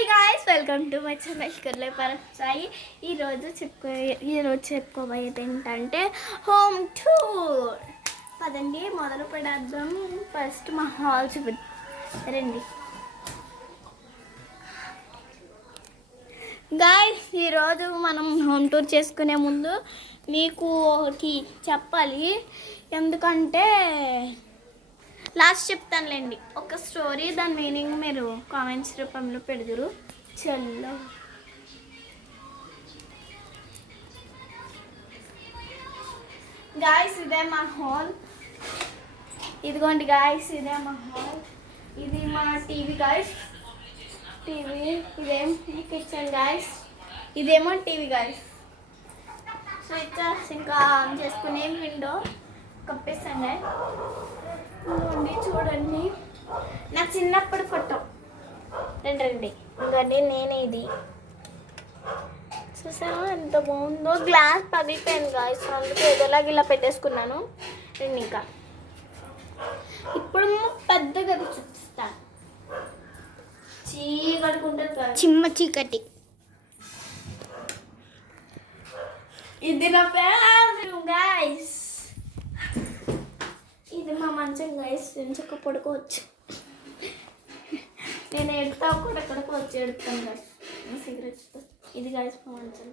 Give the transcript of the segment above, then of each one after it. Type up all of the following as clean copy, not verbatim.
Hi guys, welcome to my channel Karle Parasai. ఈరోజు చెప్పుకోబోయేది ఏంటంటే హోమ్ టూర్. పదండి మొదలు పెడదాం. ఫస్ట్ మా హాల్ రండి గాయ్స్. ఈరోజు మనం హోమ్ టూర్ చేసుకునే ముందు మీకు ఒకటి చెప్పాలి. ఎందుకంటే లాస్ట్ చెప్తానులేండి ఒక స్టోరీ, దాని మీనింగ్ మీరు కామెంట్స్ రూపంలో పెడదురు. చల్లో గాయస్, ఇదే మా హాల్. ఇదిగోండి గాయస్, ఇదే మా హాల్. ఇది మా టీవీ గాయస్. టీవీ ఇదేం కిచెన్ గాయస్. ఇదేమో టీవీ గాయస్. స్విచ్ ఇంకా ఆన్ చేసుకునే విండో కప్పేసాను గాయస్. చూడండి నా చిన్నప్పుడు ఫోటో. రండి ఇంకండి నేనే. ఇది చూసావా ఎంత బాగుందో. గ్లాస్ పగిలిపోయింది గాయస్, అందుకే ఏదోలాగా ఇలా పెట్టేసుకున్నాను. రండి ఇంకా ఇప్పుడు పెద్ద గది చూపిస్తాను. చీకటి ఉంటుంది, చిమ్మ చీకటి. ఇది నా ఫేవరెట్ గాయస్. ఇది మా మంచం గాయస్, ఎంచక్క పడుకోవచ్చు. నేను ఎడతా కూడా ఎక్కడికి వచ్చి ఎడుతాను గాయస్. సిగరెట్ ఇది గాయస్ మా మంచం.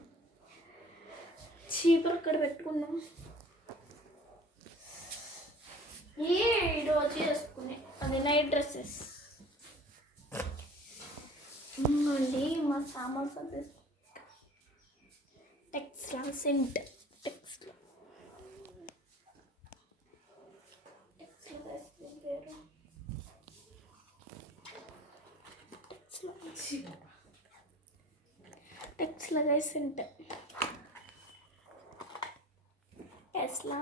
చీపురు ఇక్కడ పెట్టుకున్నాం. ఈరోజు వేసుకునే అది నైట్ డ్రెస్సెస్ అండి. మా సామాన్ సర్దేసి టెక్స్లా సెంట్ టెక్స్లా టెక్స్లా సెంట్ టెస్లా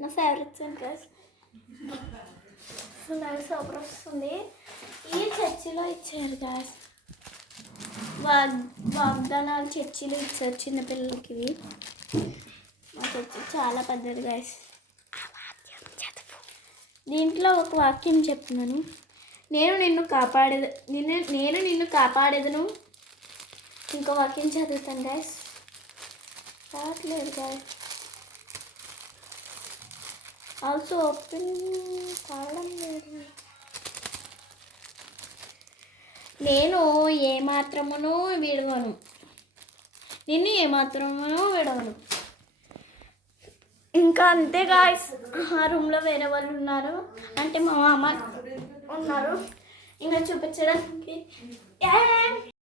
నా ఫేవరెట్ సెంట్ గాయస్. సూపర్ వస్తుంది. ఈ చర్చిలో ఇచ్చారు గాయస్. వాగ్దానాలు చర్చిలో ఇచ్చారు చిన్నపిల్లలకి. ఇవి మా చర్చి చాలా పెద్దది గాయస్. దీంట్లో ఒక వాక్యం చెప్తున్నాను. నేను నిన్ను కాపాడేదను. ఇంకో వాక్యం చదువుతాను గాయస్. రావట్లేదు గాయస్. ఆల్సో ఓపెన్ కావడం లేదు. నేను ఏమాత్రమును విడవను. నిన్ను ఏమాత్రమును విడవను. ఇంకా అంతే గాయస్. ఆ రూమ్లో వేరే వాళ్ళు ఉన్నారు, అంటే మా మామ ఉన్నారు. ఇంకా చూపించడానికి